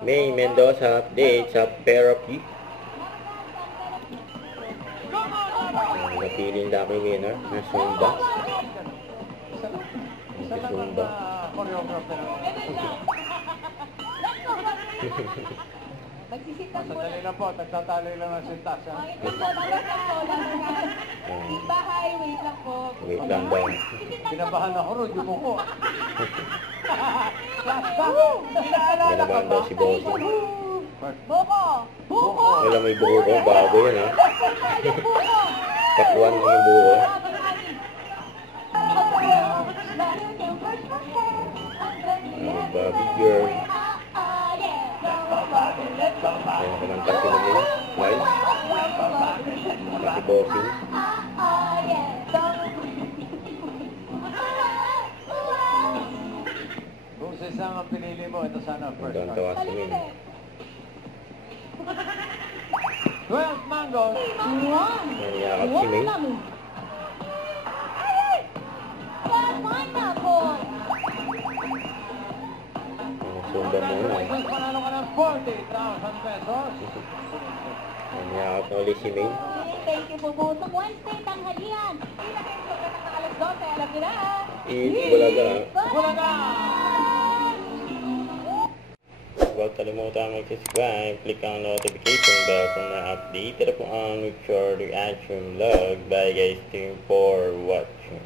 May Mendoza update sa therapy. Napiling lucky winner na Zumba. Zumba. Sandali lang po, nagtatali lang ng sintas. Bahay, wait lang po. Wait lang daw. Kinabahan ako ron, yung buko. Kinabahan daw si Bossing. Buko! Buko! Wala may buko ko, bago yan ha. Pakwan mo yung buko. Bobby girl. Ayan, kumanta si Mami. Live. Pati Bossing. Kung sa isang ang pinili mo, ito sana first Hanggang part. tawa si Min. 12 mangoes. Nangyakap si Min. Zumba muna. Mas panalo ka ng 40,000 pesos. Nangyakap na ulit si Min. Thank you po po. Wednesday, tanghalian. Pila kayo sa ng alas 12. Alam niyo na. Bulaga. Bulaga! Huwag kalimutan mag-subscribe, click ang notification bell kung na-update na po ang future reaction vlog. Bye guys, thank you for watching.